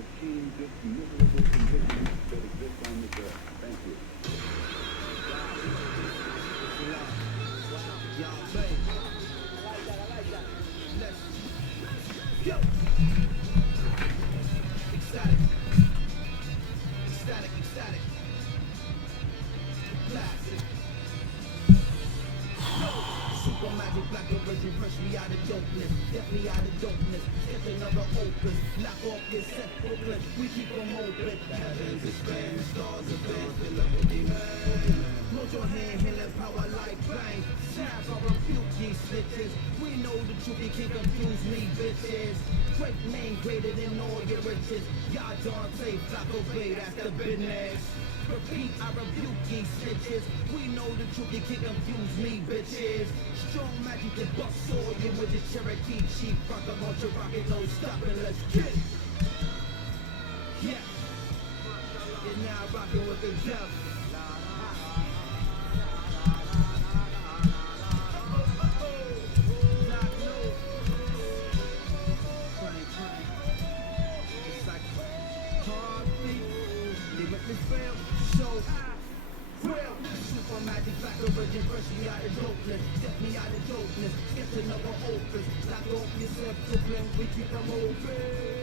achieve this miserable condition that exists on this earth. Thank you. Super magic, black origin, fresh me out of dopeness, definitely out of dopeness. It's another opus, lock off your set, Brooklyn, we keep them open. Heavens expand, stars advance, fill up with demand. Close your hand, healing power like bang. Stab or rebuke these snitches. We know the truth, you can't confuse me, bitches. Great name greater than all your riches. Y'all Dante, Flacco Bay, that's the business. Repeat, I rebuke these snitches. We know the truth, you can't confuse me, bitches. Strong magic to bust all you with the Cherokee Chief. Rock a bunch of rocket, no stopping, let's get it. Yeah, you're now rocking with the devil. It's like heartbeat. They make me feel so real. Super magic, black origin, fresh me out of dopeness, step me out of dopeness, sketch another opus, lock off yourself, Brooklyn, we keep them open.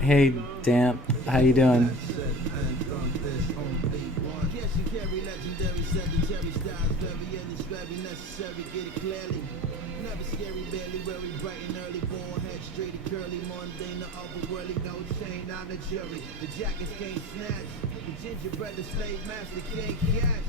Hey, Damp, how you doing? Yes, you carry legendary, sedentary styles, very very necessary, get it clearly. Never scary, barely worry, bright and early, born head straight and curly, mundane, the otherworldly, no chain, not a jury. The jackets can't snatch, the gingerbread, the slave master can't catch.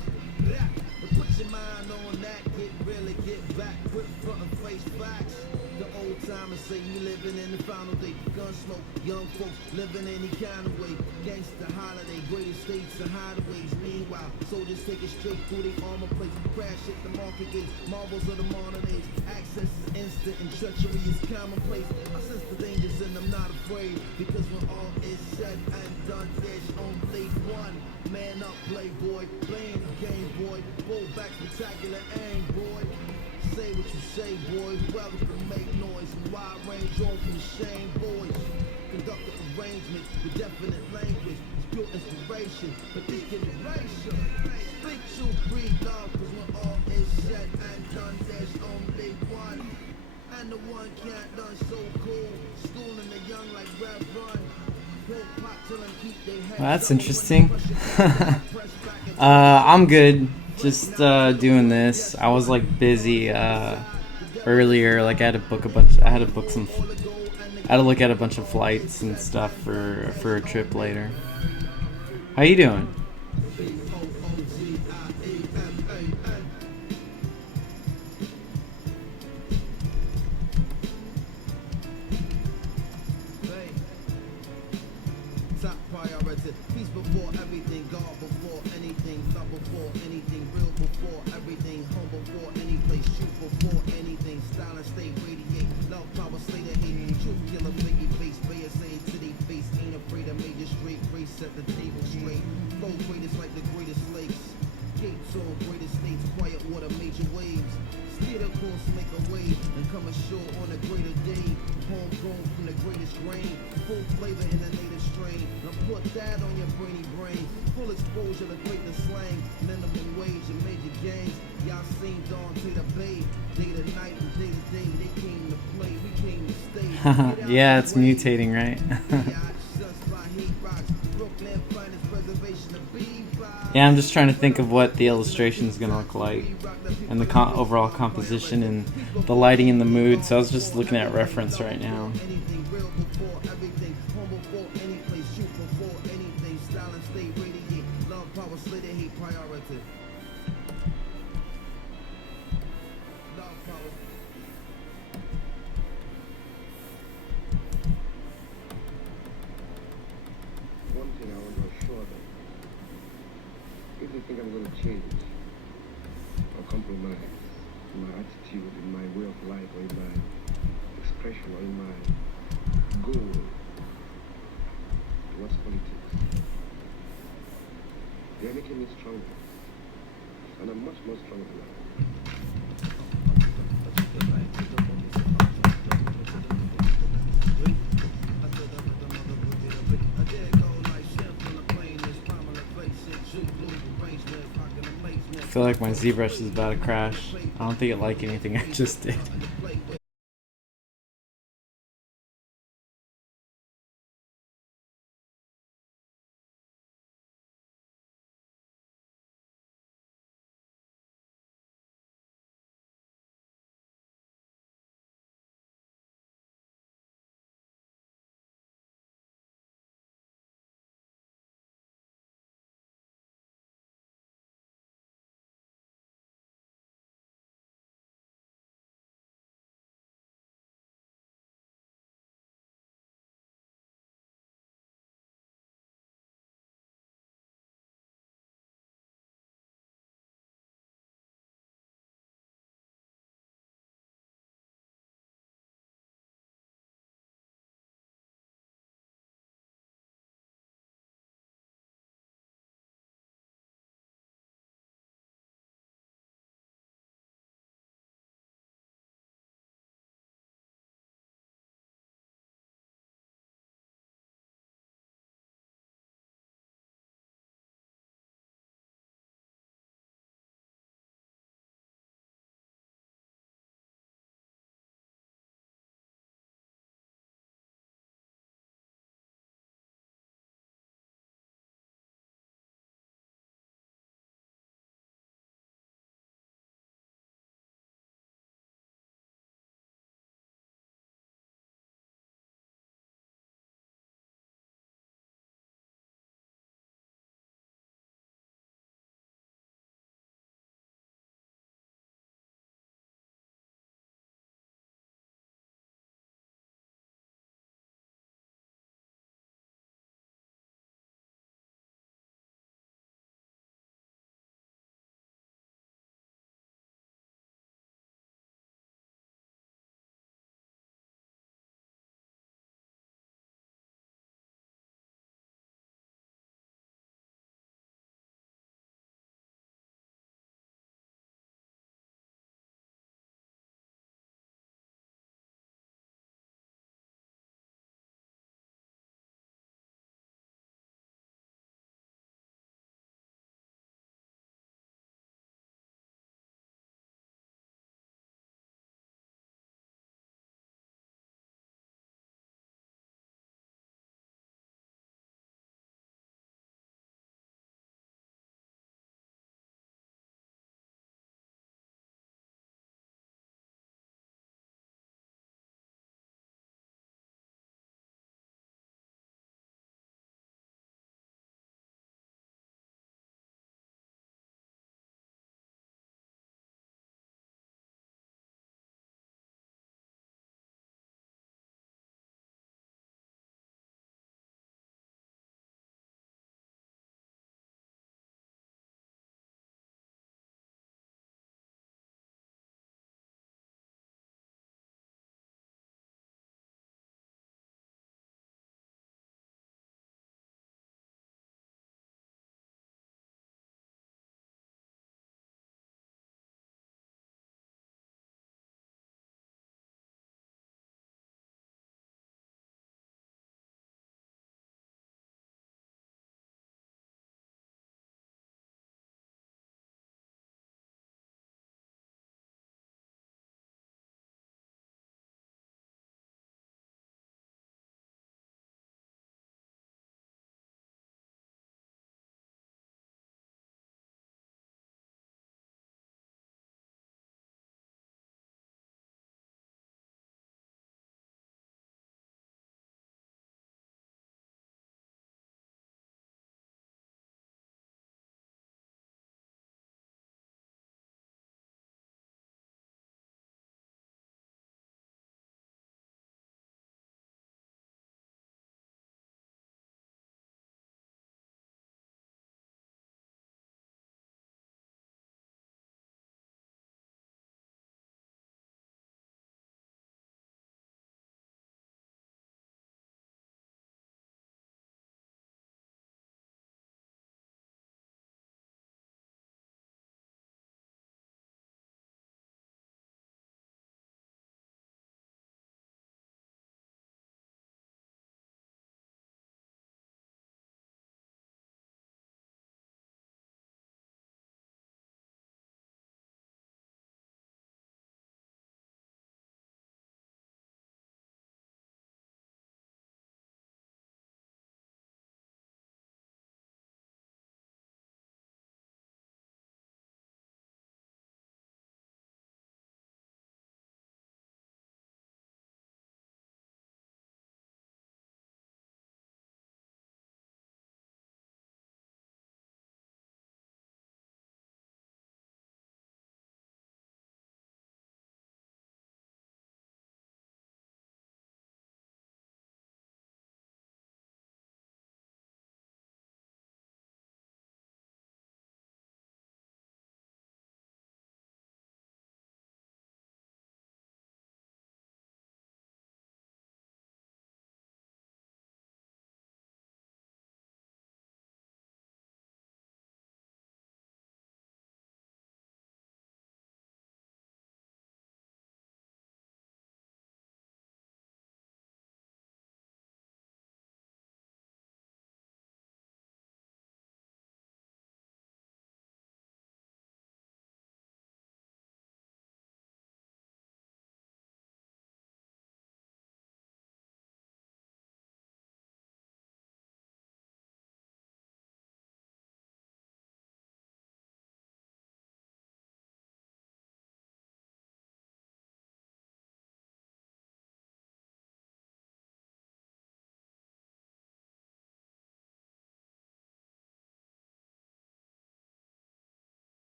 But put your mind on that, get really, get back, quit front and face facts. The old timers say we living in the final day. Gun smoke, young folks living any kind of way. Gangsta holiday, greatest states and hideaways. Meanwhile, soldiers take it straight through the armor plates. Crash at the market gates, marvels of the modern age. Access is instant and treachery is commonplace. I sense the dangers and I'm not afraid. Because when all is said and done, there's only one. Man up, playboy, playing the game, boy. Roll back, spectacular aim, boy. Say what you say, boys. Well, we can make noise. Wide range on from the shame, boys. Conduct the arrangement with definite language. It's pure inspiration for this generation. Speak to breed love, cause when all is said and done, there's only one. And the one can't done so cool. Schooling the young like Rev Run. Well, that's interesting. I'm good. Just doing this. I was like busy earlier. Like I had to book a bunch. I had to book some. I had to look at a bunch of flights and stuff for a trip later. How you doing? Top priority, peace before everything, God before anything, love before anything, real before everything, home before any place, truth before anything, style and stay radiate, love power, slay the hate, truth killer, flaky face, bay say to they face, ain't afraid of major straight, race set the table straight, flow greatest like the greatest lakes, gates on greatest states, quiet water, major waves, steer the course, make a wave, and come ashore on a greater day, homegrown from the greatest grain, full flavor in the native strain. Now put that on your brainy brain. Full exposure to greatness slang. Minimum wage and major gains. Y'all seen Dante the Bay. Day to night and day to day. They came to play. We came to stay. Yeah, it's mutating, right? Yeah, I'm just trying to think of what the illustration is going to look like and the overall composition and the lighting and the mood. So I was just looking at reference right now. One thing I want to assure them, if they think I'm going to change or compromise in my attitude, in my way of life, or in my expression, or in my goal towards politics, they're making me stronger. And I'm much more stronger now. I feel like my ZBrush is about to crash. I don't think it liked anything I just did.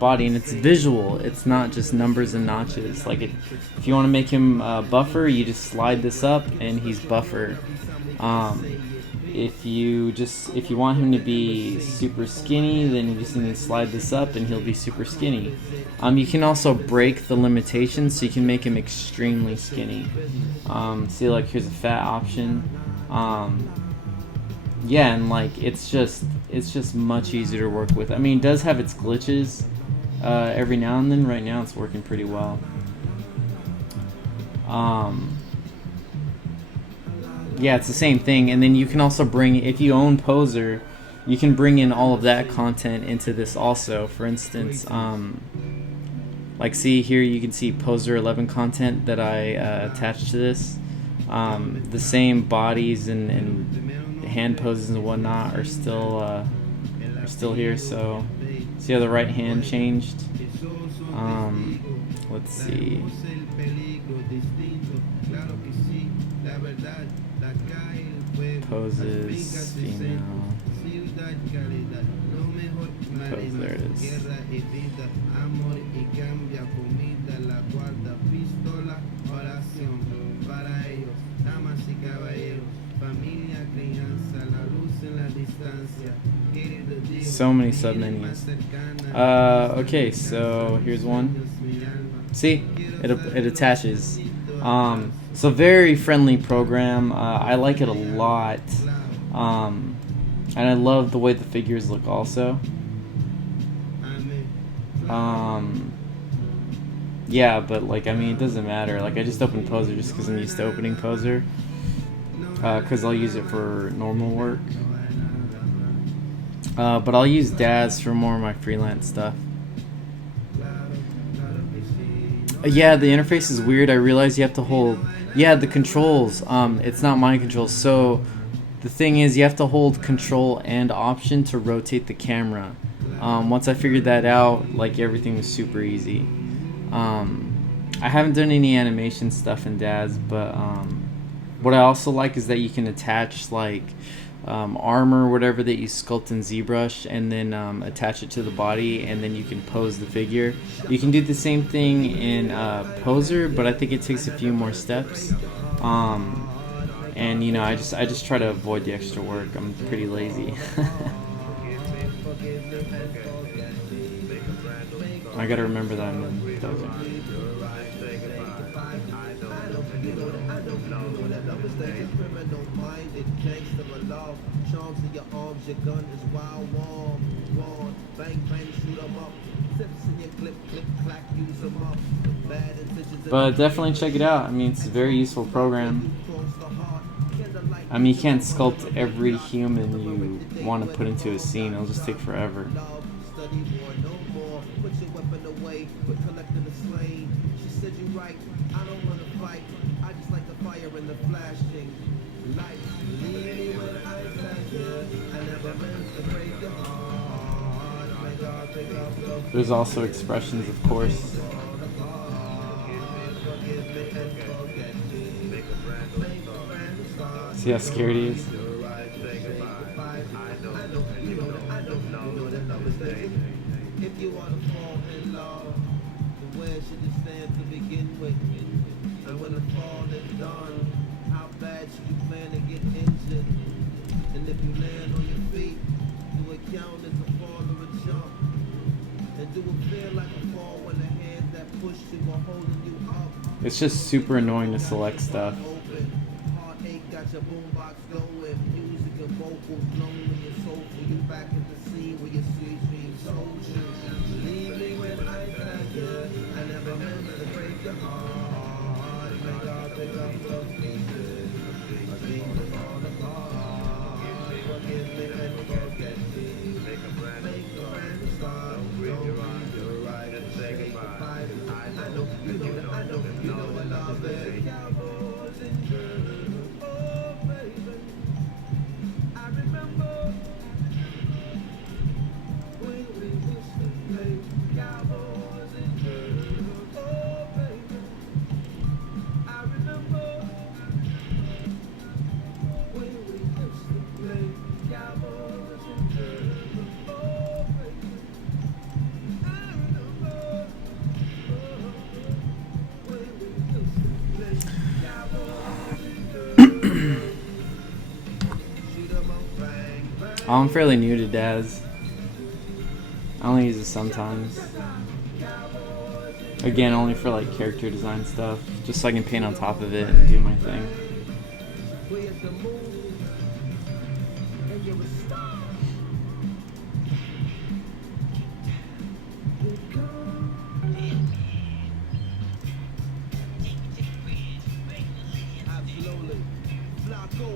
body, and it's visual. It's not just numbers and notches. Like if you want to make him buffer, you just slide this up and he's buffer. If you want him to be super skinny, then you just need to slide this up and he'll be super skinny. You can also break the limitations, so you can make him extremely skinny. See, like here's a fat option. Yeah, and like it's just much easier to work with. I mean, it does have its glitches every now and then. Right now it's working pretty well. Yeah, it's the same thing. And then you can also bring, if you own Poser, you can bring in all of that content into this also. For instance, like see here, you can see Poser 11 content that I attached to this. The same bodies and hand poses and whatnot are still here. So see how the right hand changed. Let's see. Poses, female. Pose, there it is. So many submenus. Okay, so here's one. See, it attaches. It's a very friendly program. I like it a lot, and I love the way the figures look also. Yeah, but like, I mean, it doesn't matter. Like, I just opened Poser just because I'm used to opening Poser, because I'll use it for normal work. But I'll use Daz for more of my freelance stuff. Yeah, the interface is weird. I realize you have to hold... Yeah, the controls. It's not mind controls. So the thing is, you have to hold Control and Option to rotate the camera. Once I figured that out, like, everything was super easy. I haven't done any animation stuff in Daz, but what I also like is that you can attach like armor, whatever that you sculpt in ZBrush, and then attach it to the body, and then you can pose the figure. You can do the same thing in Poser, but I think it takes a few more steps. And you know, I just try to avoid the extra work. I'm pretty lazy. I gotta remember that I'm in Poser. But definitely check it out. I mean, it's a very useful program. I mean, you can't sculpt every human you want to put into a scene. It'll just take forever. There's also expressions, of course. See how scared he is? If you want to fall in love, then where should you stand to begin with? And when the fall is done, how bad should you plan to get injured? And if you land on your feet, do it count as a fall or a jump? And do it feel like a fall when the hands that pushed you are holding you up? It's just super annoying to select stuff. Heartache got your boombox going, music and vocals lonely and soulful. You back in the scene where your sweet dreams soldier. Leave me when I got you. I never meant to break your heart. May God pick up those pieces. I seem to fall apart. Forgive me and forget me. Make a brand new start. You're right. And say goodbye. I know I love it. Cowboys and girls. Oh, baby. I remember when we used to play cowboys and girls. Oh, baby. I remember when we used to play cowboys and girls. Oh, baby. Oh, I'm fairly new to Daz. I only use it sometimes. Again, only for like character design stuff, just so I can paint on top of it and do my thing. Absolutely. Flacco,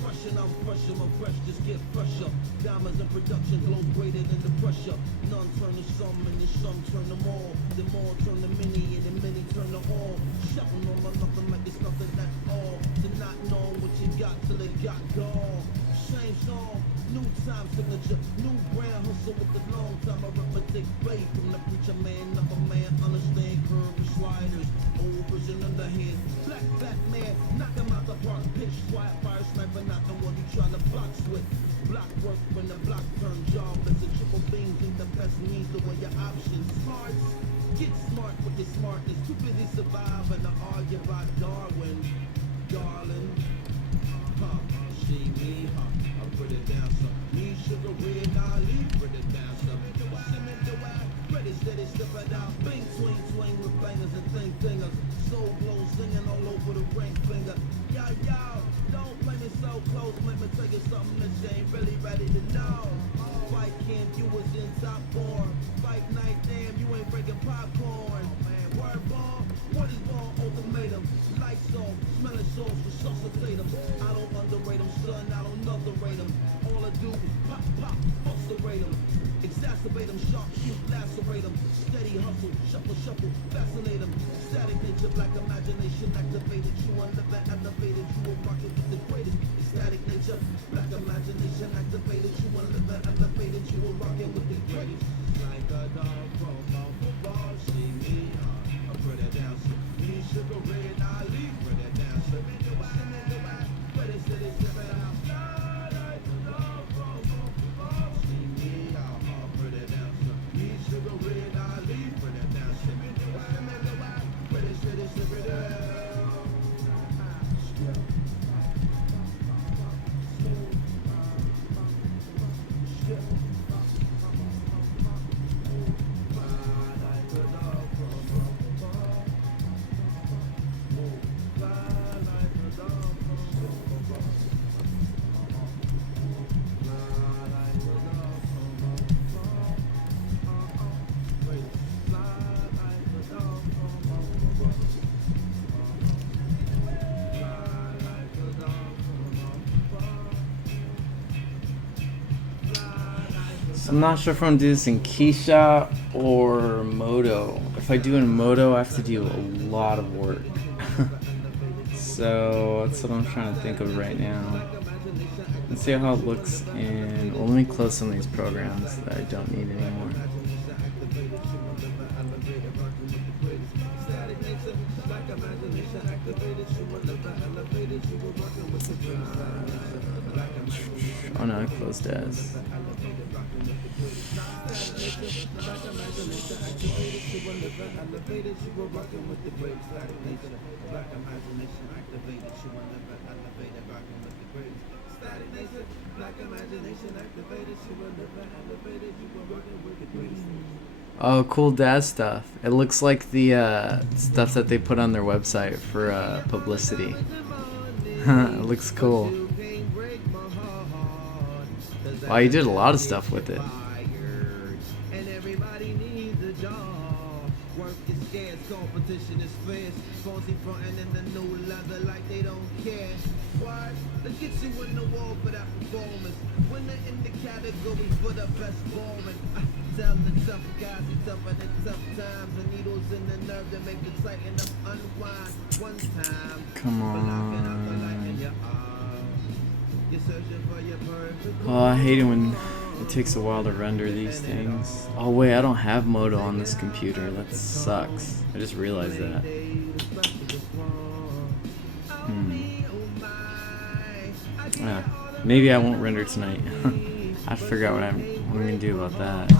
freshen, I'm fresher, my fresh just get fresher. Diamonds in production, glow greater than the pressure. None turn to some and the some turn them all. The more turn to many and the many turn to all. Shouting on my nothing like it's nothing at all. To not know what you got till it got gone. Same song, new time signature, new brand hustle with the long time. I represent Bay from the preacher man, another man, understand curve and sliders. Old version underhand, black Batman, knock him out the park, pitch, quiet fire sniper, not the one you tryna block with. Block work when the block turn jobless, and triple beams in the best means the way your options. Smarts, get smart with your smartness, too busy surviving to argue about Darwin, darling. Huh, she, me, huh, I put it down, son. Me, sugar, red, Ali, put it down, son. Simmer the wild, ready, steady, step it out. Bing, swing, swing with bangers and thingers. Soul glow, singing all over the ring finger. Yo, don't play me so close, let me tell you something that you ain't really ready to know. Fight camp, you was in top form. Fight night, damn, you ain't breaking popcorn. Word ball, what is ball ultimatum? Lights on, smelling sauce, resuscitate them. I don't underrate them, son, I don't underrate them. All I do is pop, pop, ulcerate them. Exacerbate them, sharp shoot, lacerate them. Steady hustle, shuffle, shuffle, fascinate them. Static nature, black imagination, activated. You unliving, elevated, you were rocking with the greatest. Static nature, black imagination, activated. You unliving, elevated, you were rocking with the greatest. Like a dog from football, see me, I put it down, so me, sugar, red, Ali, put it down, so me, do I, put it, sit it, step it out. Like a dog from football, see me, I put it down, so me, sugar, red, Ali, put it down, so me, do I, put it, sit it, step it out. So I'm not sure if I'm gonna do this in Keisha or Moto. If I do in Moto, I have to do a lot of work. So that's what I'm trying to think of right now. Let's see how it looks in. Well, let me close some of these programs that I don't need anymore. Oh no, I closed as. Oh, cool Daz stuff. It looks like the stuff that they put on their website for publicity. It looks cool. Wow, you did a lot of stuff with it. And everybody needs a job. Work is scarce, competition is fierce. Fancy frontin' in the new leather like they don't care. What? Let's get you in the wall for that performance. Winner in the category for the best ballin'. Tell the tough guys it's tougher than tough times. The needles in the nerve that make the tighten up unwind. One time. Come on. Oh, I hate it when it takes a while to render these things. Oh wait, I don't have Moto on this computer. That sucks. I just realized that. Yeah, maybe I won't render tonight. I have to figure out what I'm gonna do about that.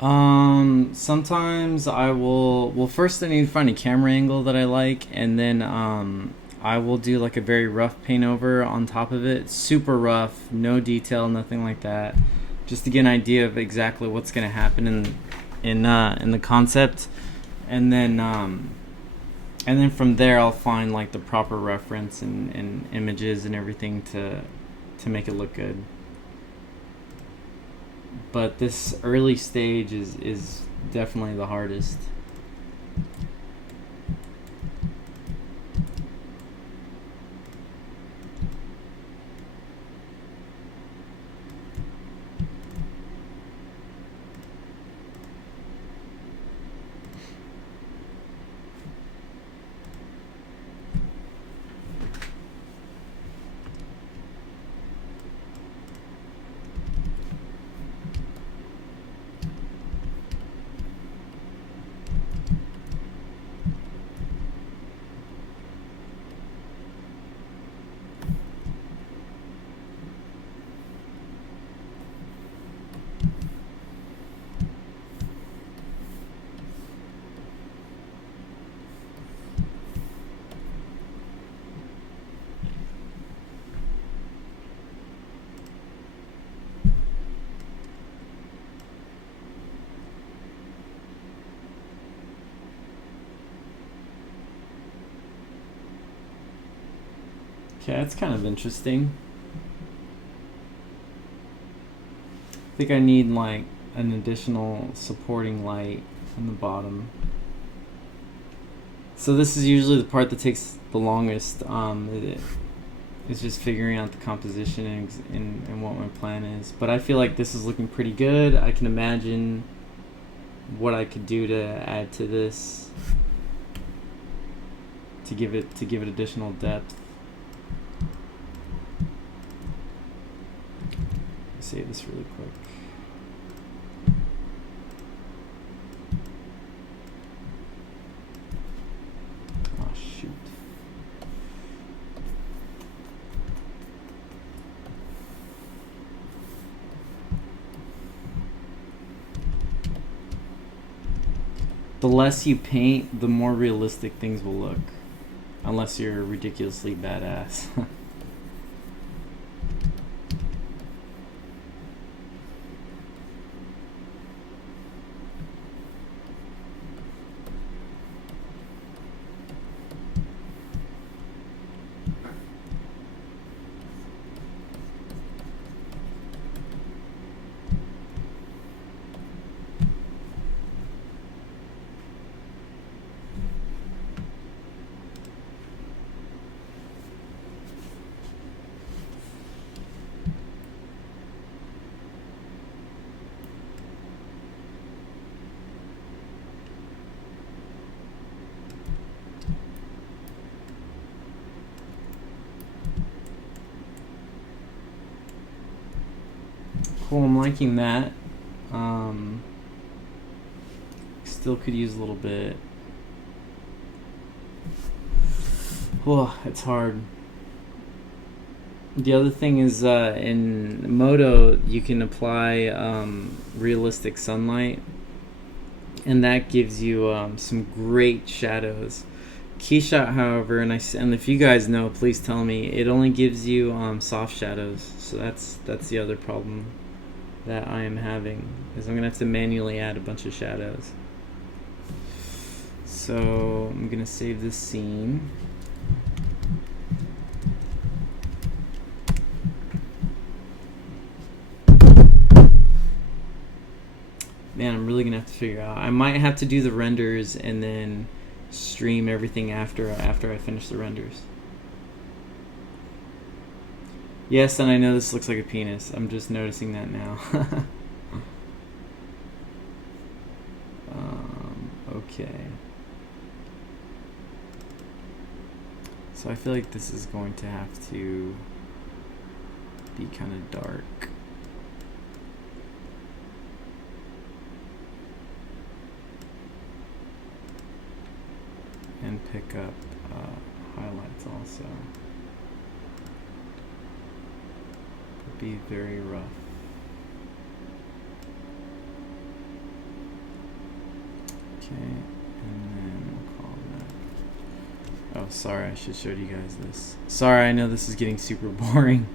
Sometimes I will. Well, first I need to find a camera angle that I like, and then I will do like a very rough paint over on top of it, super rough, no detail, nothing like that, just to get an idea of exactly what's gonna happen in the concept, and then from there I'll find like the proper reference and images and everything to make it look good. But this early stage is definitely the hardest. Okay, that's kind of interesting. I think I need like an additional supporting light on the bottom. So this is usually the part that takes the longest. It's just figuring out the composition and what my plan is. But I feel like this is looking pretty good. I can imagine what I could do to add to this to give it additional depth. Save this really quick. Oh shoot. The less you paint, the more realistic things will look. Unless you're ridiculously badass. Cool, I'm liking that. Still could use a little bit. Oh, it's hard. The other thing is in Modo you can apply realistic sunlight, and that gives you some great shadows. Keyshot, however, and if you guys know, please tell me, it only gives you soft shadows. So that's the other problem that I am having, is I'm gonna have to manually add a bunch of shadows. So I'm gonna save this scene. Man, I'm really gonna have to figure out. I might have to do the renders and then stream everything after I finish the renders. Yes, and I know this looks like a penis. I'm just noticing that now. Okay. So I feel like this is going to have to be kind of dark. And pick up highlights also. Be very rough. Okay, and then we'll call that. Oh, sorry, I should show you guys this. Sorry, I know this is getting super boring.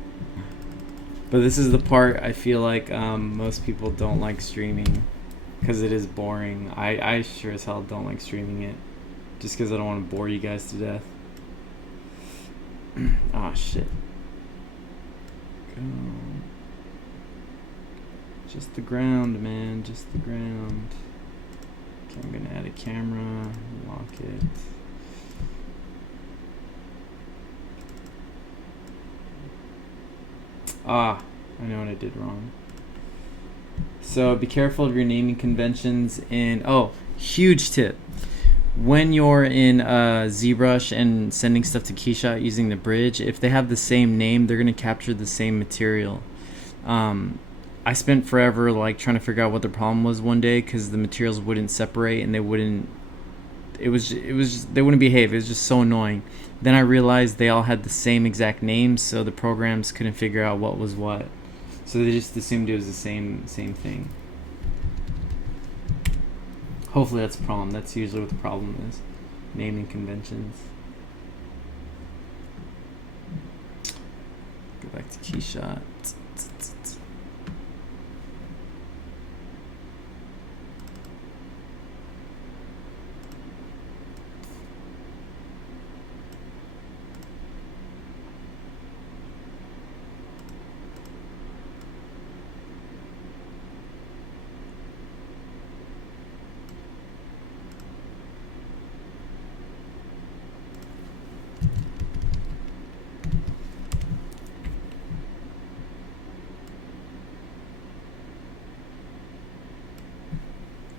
But this is the part I feel like most people don't like streaming because it is boring. I sure as hell don't like streaming it just because I don't want to bore you guys to death. Ah, shit. Go. Just the ground, man. Just the ground. Okay, I'm going to add a camera. Lock it. Ah, I know what I did wrong. So be careful of your naming conventions. And oh, huge tip. When you're in ZBrush and sending stuff to Keyshot using the bridge, if they have the same name, they're going to capture the same material. I spent forever like trying to figure out what the problem was one day because the materials wouldn't separate and they wouldn't they wouldn't behave. It was just so annoying. Then I realized they all had the same exact names, so the programs couldn't figure out what was what. So they just assumed it was the same thing. Hopefully that's a problem. That's usually what the problem is. Naming conventions. Go back to Keyshot.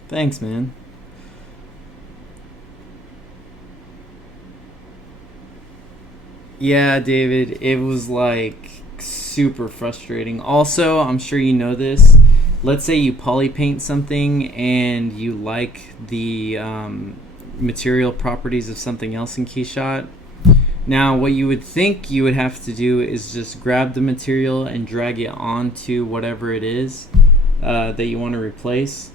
Thanks, man. Yeah, David, it was like super frustrating. Also, I'm sure you know this. Let's say you poly paint something and you like the material properties of something else in Keyshot. Now, what you would think you would have to do is just grab the material and drag it onto whatever it is that you want to replace.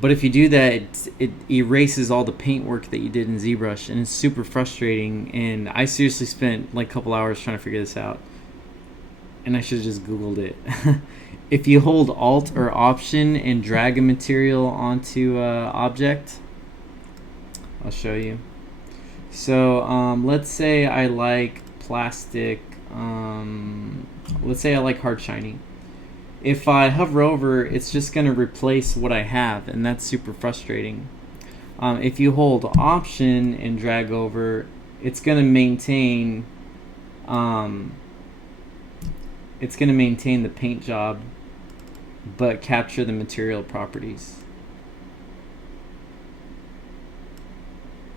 But if you do that, it erases all the paint work that you did in ZBrush, and it's super frustrating. And I seriously spent like a couple hours trying to figure this out, and I should have just Googled it. If you hold Alt or Option and drag a material onto object, I'll show you. So let's say I like plastic. Let's say I like hard shiny. If I hover over, it's just going to replace what I have, and that's super frustrating. If you hold Option and drag over, it's going to maintain the paint job, but capture the material properties.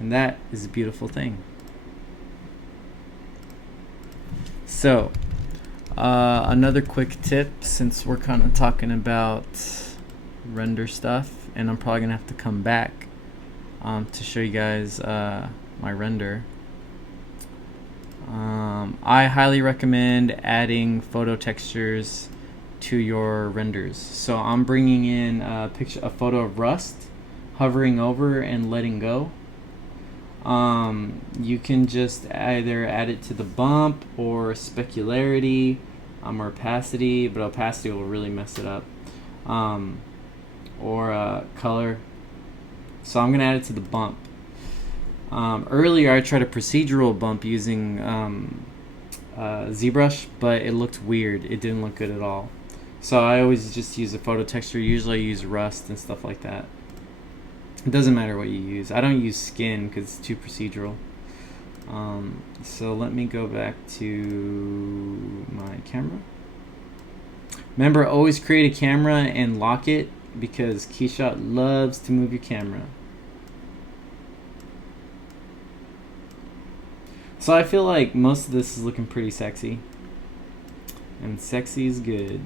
And that is a beautiful thing. So, another quick tip, since we're kind of talking about render stuff, and I'm probably gonna have to come back to show you guys my render. I highly recommend adding photo textures to your renders. So I'm bringing in a photo of Rust, hovering over and letting go. You can just either add it to the bump or specularity, or opacity, but opacity will really mess it up, or color. So I'm gonna add it to the bump. Earlier I tried a procedural bump using ZBrush, but it looked weird. It didn't look good at all. So I always just use a photo texture. Usually I use Rust and stuff like that. It doesn't matter what you use. I don't use skin because it's too procedural. So let me go back to my camera. Remember, always create a camera and lock it, because Keyshot loves to move your camera. So I feel like most of this is looking pretty sexy, and sexy is good.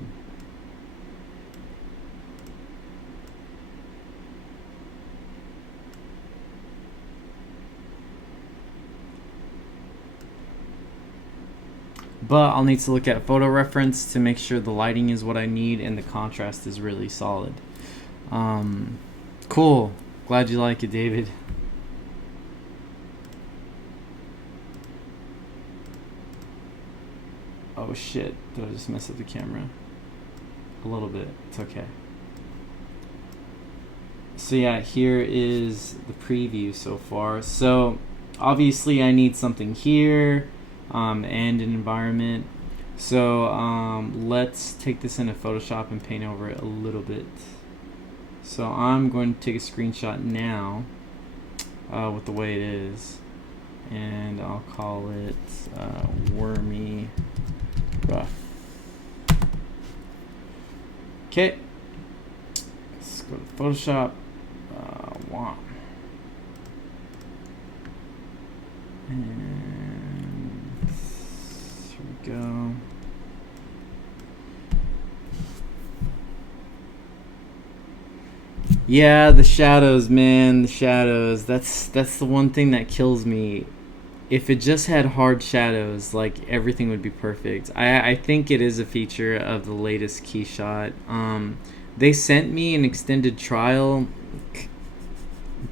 But I'll need to look at photo reference to make sure the lighting is what I need and the contrast is really solid. Cool. Glad you like it, David. Oh shit, did I just mess up the camera? A little bit, it's okay. So yeah, here is the preview so far. So obviously I need something here and an environment. So let's take this into Photoshop and paint over it a little bit. So I'm going to take a screenshot now with the way it is, and I'll call it Wormy Rough. Okay, let's go to Photoshop. Wow. And here we go. Yeah, the shadows, man, the shadows. That's the one thing that kills me. If it just had hard shadows, like, everything would be perfect. I think it is a feature of the latest Keyshot. They sent me an extended trial,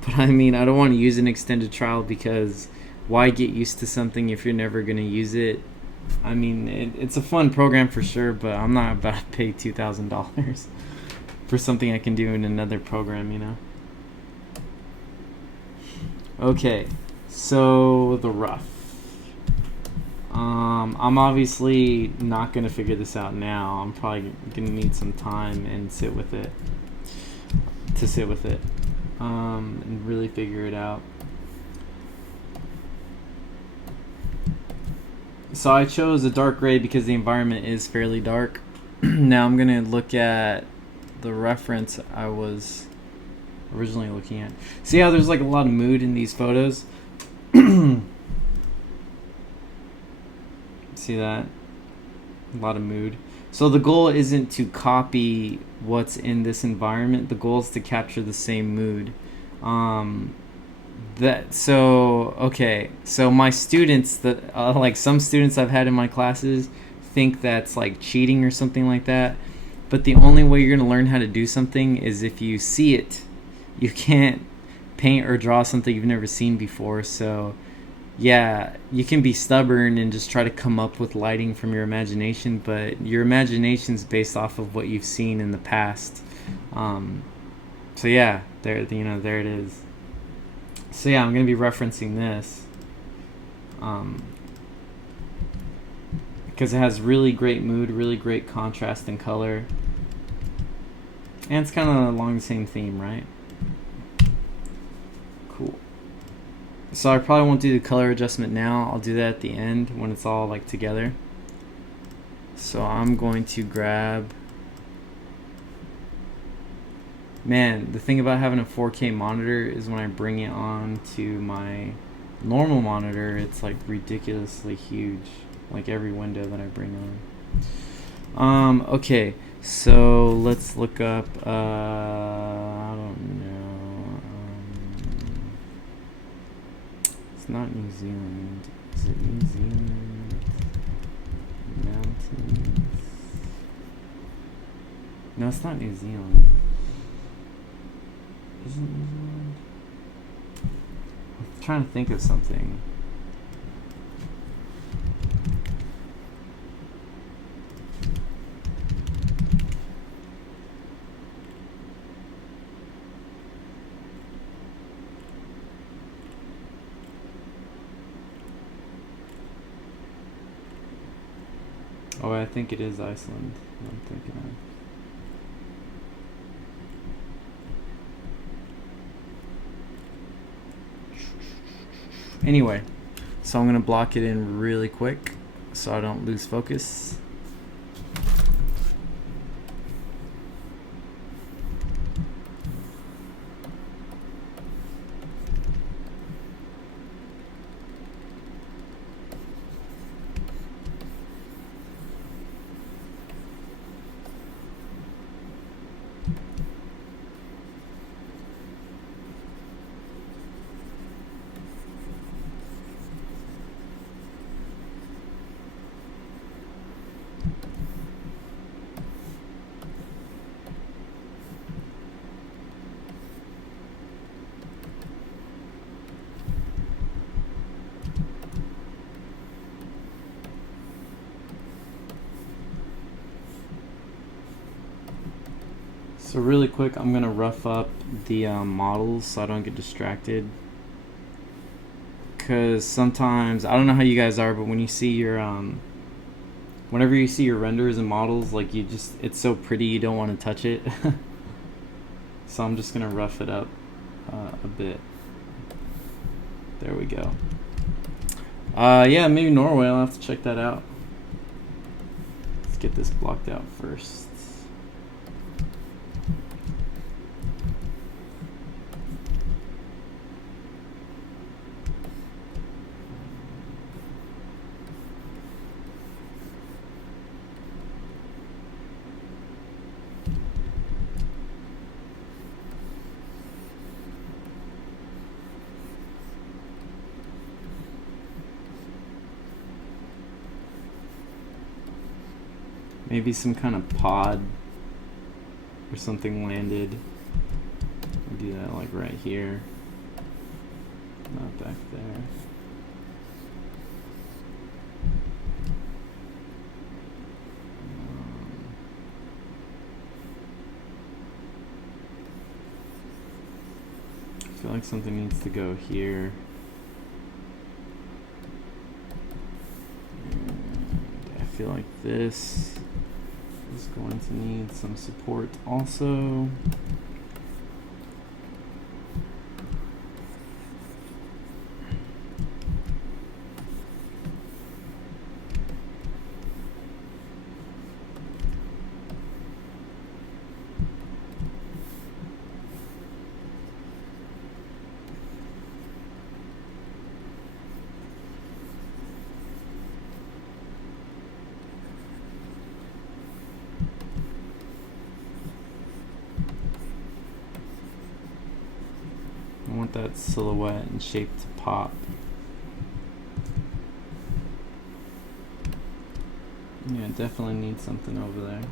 but I mean, I don't want to use an extended trial because why get used to something if you're never going to use it? I mean, it's a fun program for sure, but I'm not about to pay $2,000 for something I can do in another program, you know? Okay, so the rough. I'm obviously not going to figure this out now. I'm probably going to need some time and sit with it. And really figure it out. So I chose a dark gray because the environment is fairly dark. Now I'm going to look at the reference I was originally looking at. See how there's like a lot of mood in these photos? See that? A lot of mood. So the goal isn't to copy what's in this environment. The goal is to capture the same mood. So my students that like some students I've had in my classes think that's like cheating or something like that. But the only way you're going to learn how to do something is if you see it. You can't paint or draw something you've never seen before. So yeah, you can be stubborn and just try to come up with lighting from your imagination, but your imagination's based off of what you've seen in the past. So yeah, there it is. So yeah, I'm going to be referencing this because it has really great mood, really great contrast and color, and it's kind of along the same theme, right? Cool. So I probably won't do the color adjustment now. I'll do that at the end when it's all like together. So I'm going to grab... Man, the thing about having a 4K monitor is when I bring it on to my normal monitor, it's like ridiculously huge. Like every window that I bring on. Okay, so let's look up, I don't know. It's not New Zealand. Is it New Zealand? Mountains? No, it's not New Zealand. Isn't New Zealand? I'm trying to think of something. Oh, I think it is Iceland. I'm thinking of. Anyway, so I'm gonna block it in really quick so I don't lose focus. So really quick, I'm gonna rough up the models so I don't get distracted. Cause sometimes, I don't know how you guys are, but when you see your whenever you see your renders and models, like it's so pretty you don't want to touch it. So I'm just gonna rough it up a bit. There we go. Yeah, maybe Norway, I'll have to check that out. Let's get this blocked out first. Maybe some kind of pod or something landed. I'll do that like right here, not back there. I feel like something needs to go here. And I feel like this is going to need some support also. I want that silhouette and shape to pop. Yeah, definitely need something over there.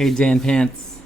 Hey, Dan Pants.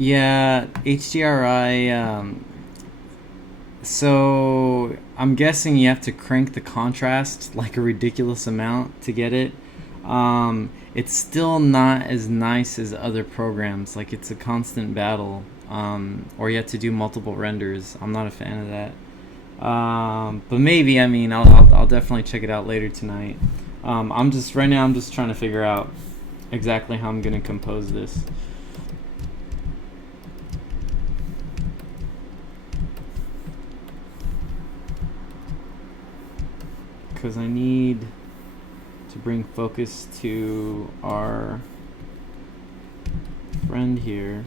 Yeah, HDRI. So I'm guessing you have to crank the contrast like a ridiculous amount to get it. It's still not as nice as other programs. Like it's a constant battle. Or you have to do multiple renders. I'm not a fan of that. But maybe, I mean, I'll definitely check it out later tonight. Right now I'm just trying to figure out exactly how I'm gonna compose this. Because I need to bring focus to our friend here.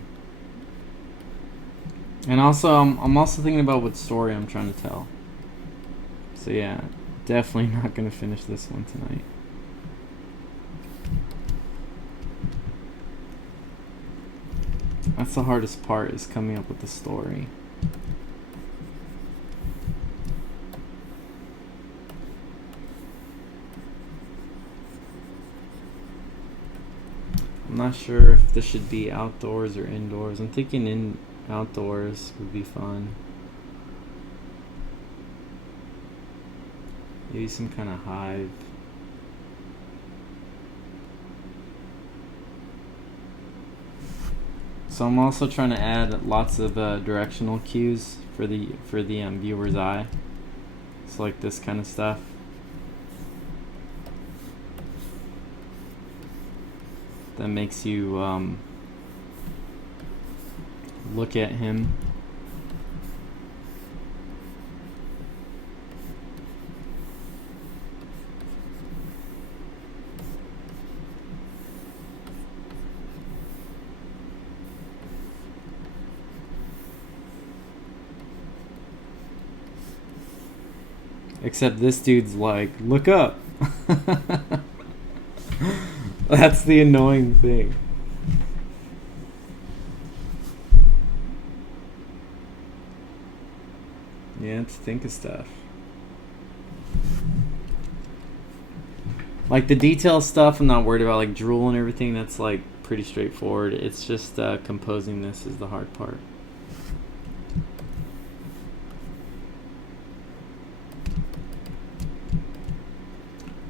And also, I'm also thinking about what story I'm trying to tell. So yeah, definitely not going to finish this one tonight. That's the hardest part, is coming up with the story. I'm not sure if this should be outdoors or indoors. I'm thinking outdoors would be fun. Maybe some kind of hive. So I'm also trying to add lots of directional cues for the viewer's eye. So like this kind of stuff. That makes you look at him. Except this dude's like, look up. That's the annoying thing. Yeah, let's think of stuff. Like the detail stuff, I'm not worried about, like drool and everything. That's like pretty straightforward. It's just composing this is the hard part.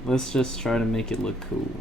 Let's just try to make it look cool.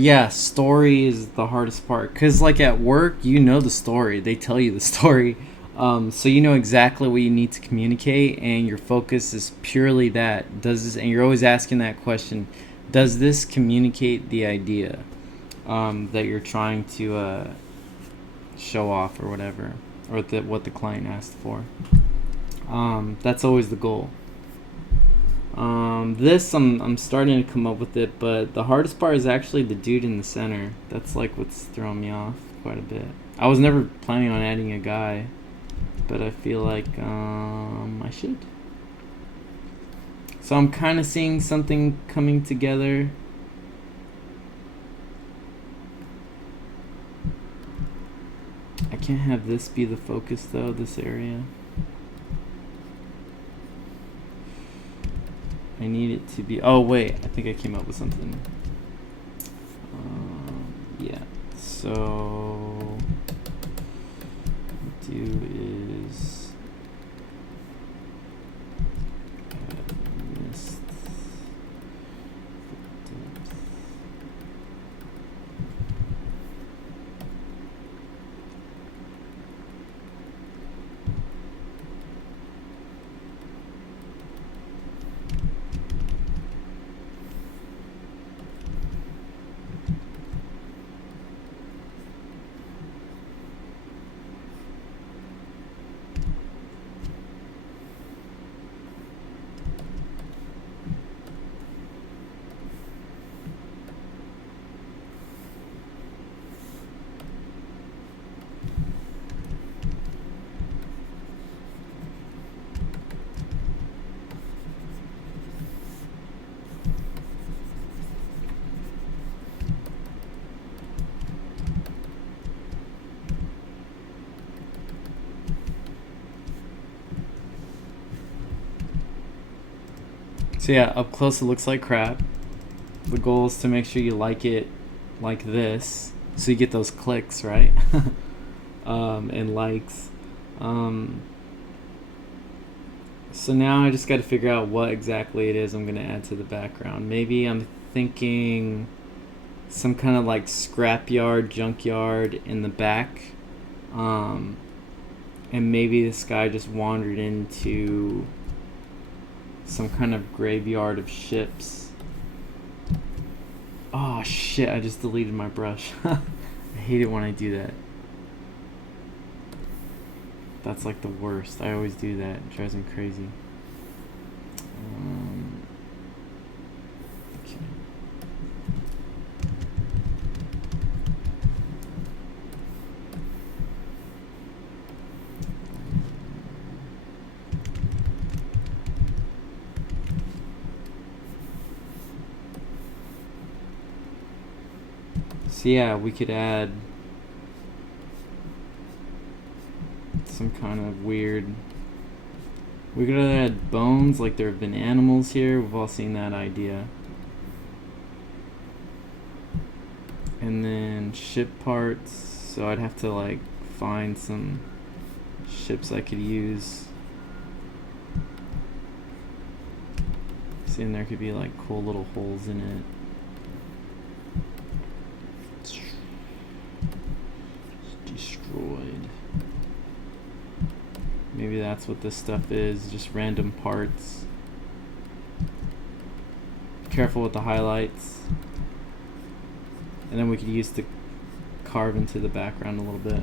Yeah, story is the hardest part. Because, like, at work, you know the story. They tell you the story. So you know exactly what you need to communicate, and your focus is purely that. Does this, and you're always asking that question, does this communicate the idea that you're trying to show off or whatever, or what the client asked for? That's always the goal. This I'm starting to come up with it, but the hardest part is actually the dude in the center. That's like what's throwing me off quite a bit. I was never planning on adding a guy, but I feel like I should. So I'm kind of seeing something coming together. I can't have this be the focus though, this area. I need it to be. Oh wait, I think I came up with something. Yeah. So what we'll do is add mist depth. So yeah, up close it looks like crap. The goal is to make sure you like it like this, so you get those clicks, right? And likes. So now I just got to figure out what exactly it is I'm going to add to the background. Maybe I'm thinking some kind of like scrapyard, junkyard in the back. And maybe this guy just wandered into some kind of graveyard of ships. Oh shit, I just deleted my brush. I hate it when I do that. That's like the worst. I always do that. It drives me crazy. Okay. So yeah, we could add some kind of weird. We could add bones, like there have been animals here. We've all seen that idea. And then ship parts. So I'd have to like find some ships I could use. See, and there could be like cool little holes in it. Destroyed. Maybe that's what this stuff is, just random parts. Careful with the highlights. And then we could use to carve into the background a little bit.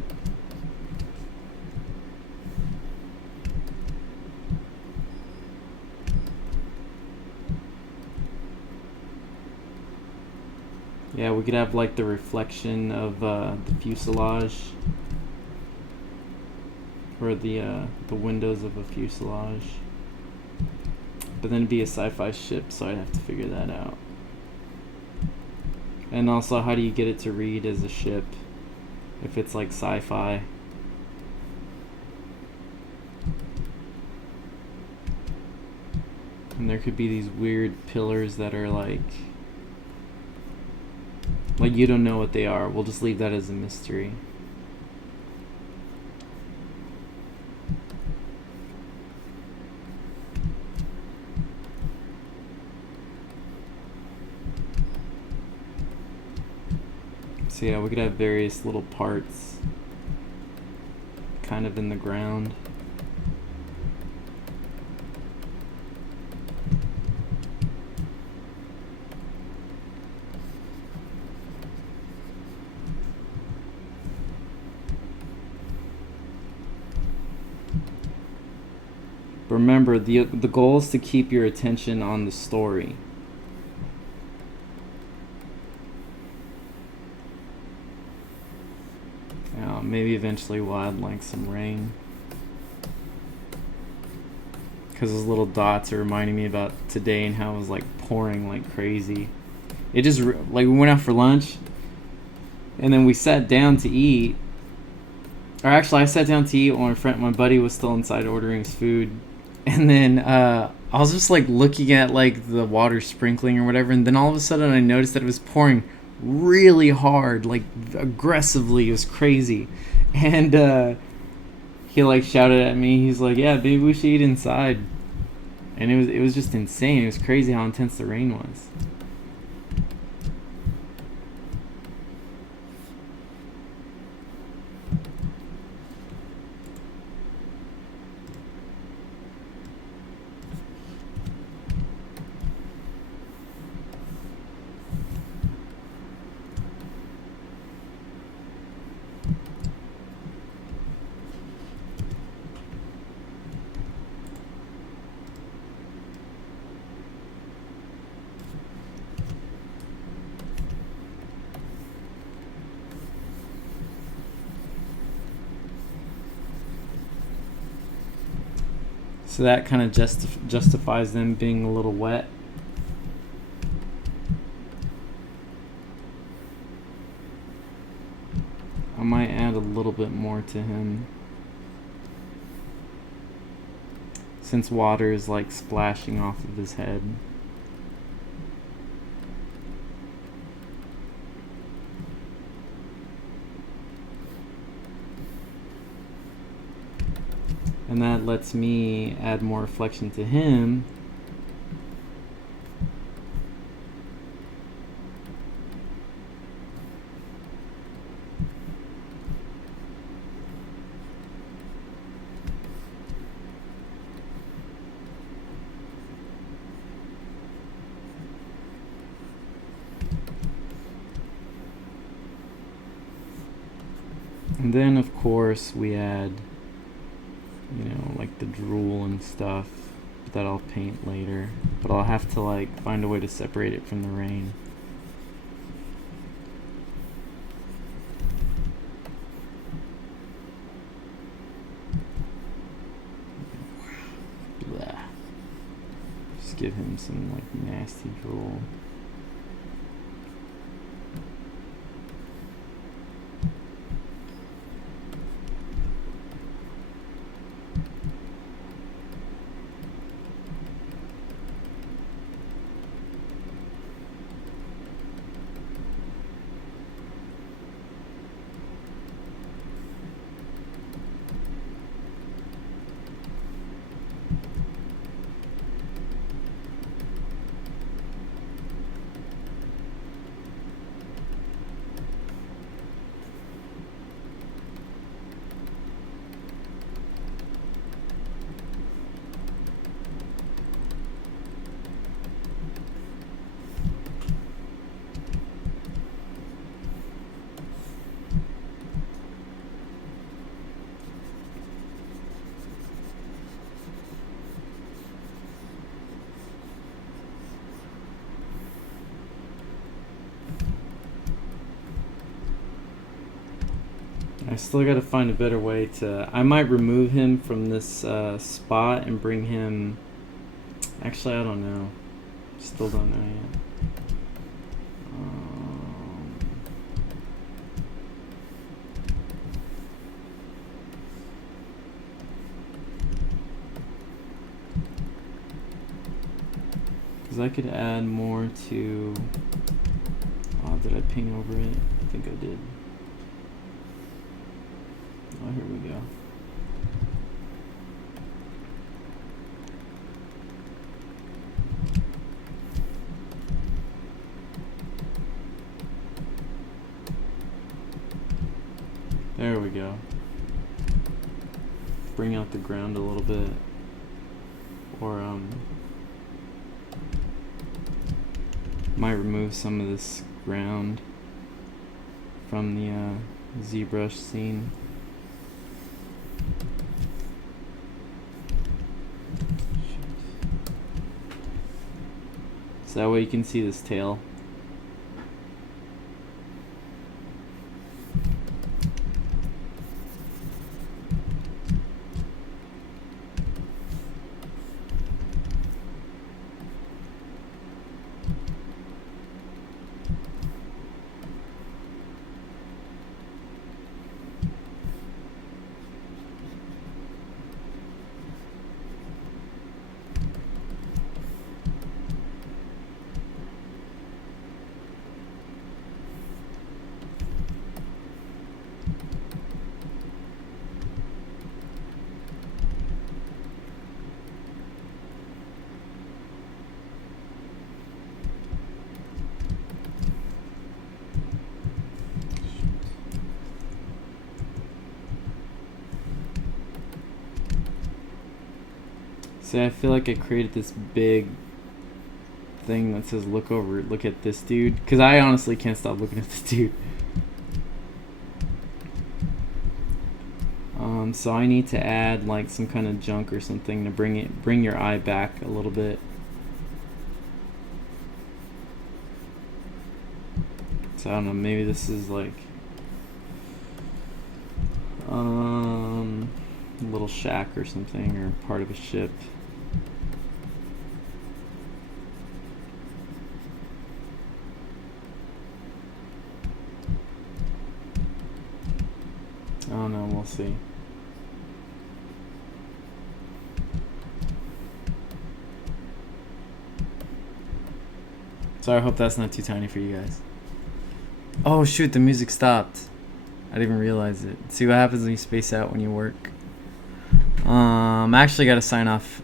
Yeah, we could have like the reflection of the fuselage, or the windows of a fuselage. But then it'd be a sci-fi ship, so I'd have to figure that out. And also, how do you get it to read as a ship if it's like sci-fi? And there could be these weird pillars that are like you don't know what they are. We'll just leave that as a mystery. So yeah, we could have various little parts kind of in the ground. But remember, the goal is to keep your attention on the story. Maybe eventually we'll add like some rain, because those little dots are reminding me about today and how it was like pouring like crazy. It just like we went out for lunch, and then we sat down to eat. Or actually, I sat down to eat while my buddy was still inside ordering his food, and then I was just like looking at like the water sprinkling or whatever, and then all of a sudden I noticed that it was pouring really hard, like aggressively. It was crazy. And he like shouted at me. He's like, "Yeah, baby, we should eat inside." And it was just insane. It was crazy how intense the rain was. So that kind of justifies them being a little wet. I might add a little bit more to him, since water is like splashing off of his head. And that lets me add more reflection to him. And then of course we add, you know, like the drool and stuff that I'll paint later, but I'll have to like find a way to separate it from the rain. Blah. Just give him some like nasty drool. I still gotta find a better way to... I might remove him from this spot and bring him... Actually, I don't know. Still don't know yet. Because I could add more to... Oh, did I paint over it? I think I did. Oh, here we go. There we go. Bring out the ground a little bit. Or, might remove some of this ground from the ZBrush scene. So that way you can see this tail. See, I feel like I created this big thing that says look at this dude, because I honestly can't stop looking at this dude. So I need to add like some kind of junk or something to bring your eye back a little bit. So I don't know, maybe this is like a little shack or something, or part of a ship. I don't know, we'll see. So I hope that's not too tiny for you guys. Oh shoot, the music stopped. I didn't even realize it. See what happens when you space out when you work. I actually got to sign off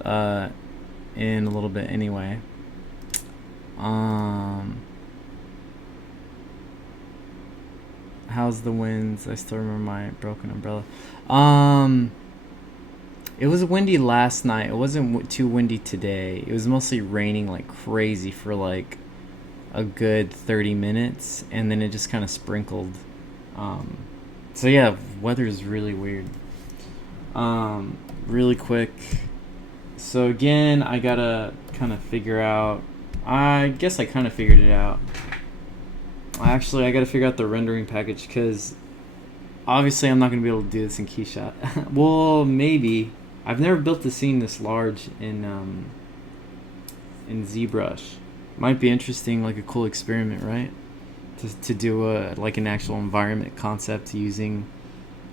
in a little bit anyway. How's the winds? I still remember my broken umbrella. It was windy last night. It wasn't too windy today. It was mostly raining like crazy for like a good 30 minutes, and then it just kind of sprinkled. So yeah, weather is really weird. Really quick. So again, I gotta kind of figure out. I guess I kind of figured it out. Actually, I gotta figure out the rendering package, because obviously I'm not gonna be able to do this in Keyshot. Well, maybe. I've never built a scene this large in ZBrush. Might be interesting, like a cool experiment, right? To do like an actual environment concept using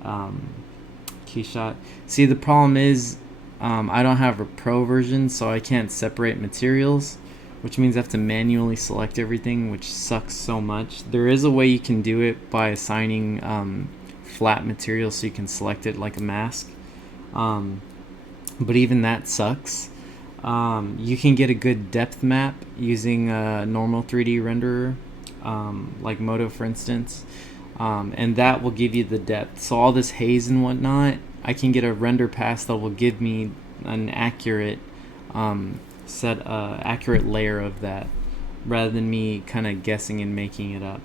Keyshot. See, the problem is I don't have a pro version, so I can't separate materials, which means I have to manually select everything, which sucks so much. There is a way you can do it by assigning flat material so you can select it like a mask, but even that sucks. You can get a good depth map using a normal 3D renderer, like Modo for instance, and that will give you the depth. So all this haze and whatnot, I can get a render pass that will give me an accurate accurate layer of that, rather than me kind of guessing and making it up.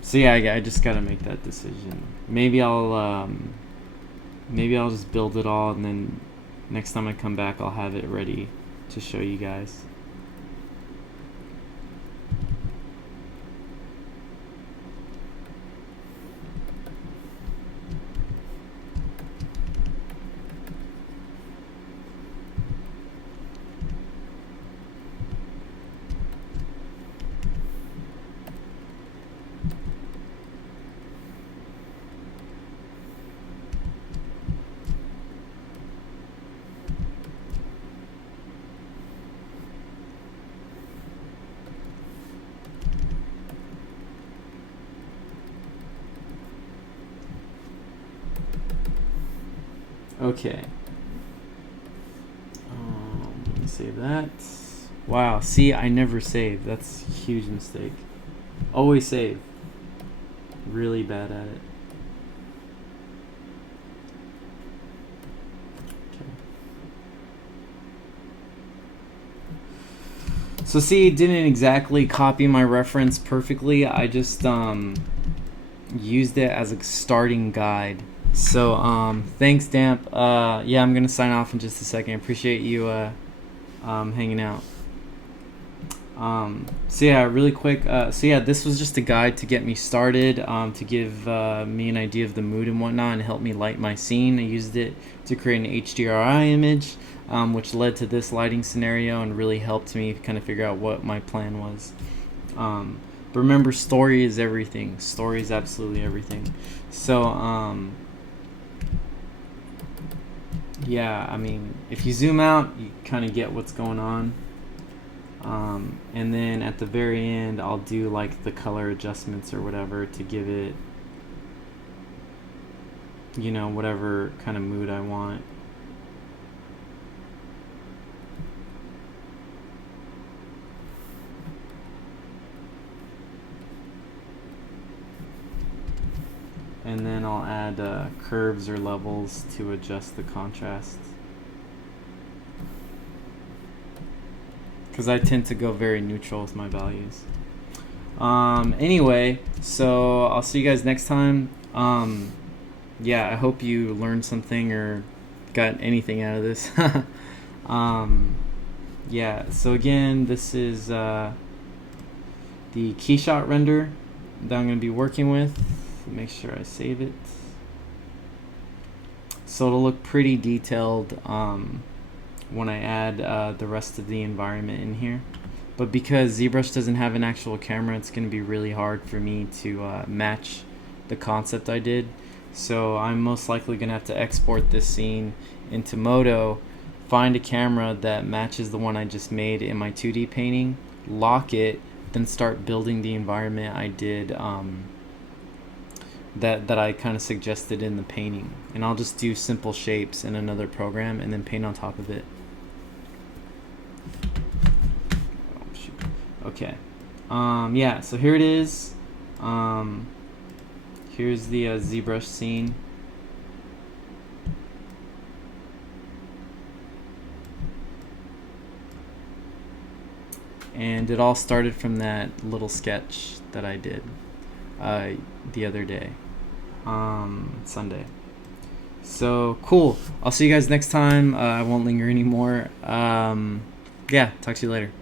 So yeah, I just gotta make that decision. Maybe I'll just build it all, and then next time I come back I'll have it ready to show you guys. Okay. Let me save that. Wow, see, I never save. That's a huge mistake. Always save. Really bad at it. So see, it didn't exactly copy my reference perfectly. I just used it as a starting guide. So thanks, Damp. Yeah, I'm gonna sign off in just a second. Appreciate you hanging out. So yeah, really quick. So yeah, this was just a guide to get me started, to give me an idea of the mood and whatnot, and help me light my scene. I used it to create an HDRI image, which led to this lighting scenario and really helped me kind of figure out what my plan was. But remember, story is everything. Story is absolutely everything. So yeah, I mean, if you zoom out, you kind of get what's going on. And then at the very end, I'll do like the color adjustments or whatever to give it, you know, whatever kind of mood I want. And then I'll add curves or levels to adjust the contrast. Because I tend to go very neutral with my values. Anyway, so I'll see you guys next time. Yeah, I hope you learned something or got anything out of this. Yeah, so again, this is the keyshot render that I'm going to be working with. Make sure I save it. So it'll look pretty detailed when I add the rest of the environment in here. But because ZBrush doesn't have an actual camera, it's going to be really hard for me to match the concept I did. So I'm most likely going to have to export this scene into Modo, find a camera that matches the one I just made in my 2D painting, lock it, then start building the environment I did that I kind of suggested in the painting. And I'll just do simple shapes in another program and then paint on top of it. Oh, shoot. Okay. Yeah, so here it is. Here's the ZBrush scene. And it all started from that little sketch that I did the other day, Sunday. So cool. I'll see you guys next time. I won't linger anymore. Yeah, talk to you later.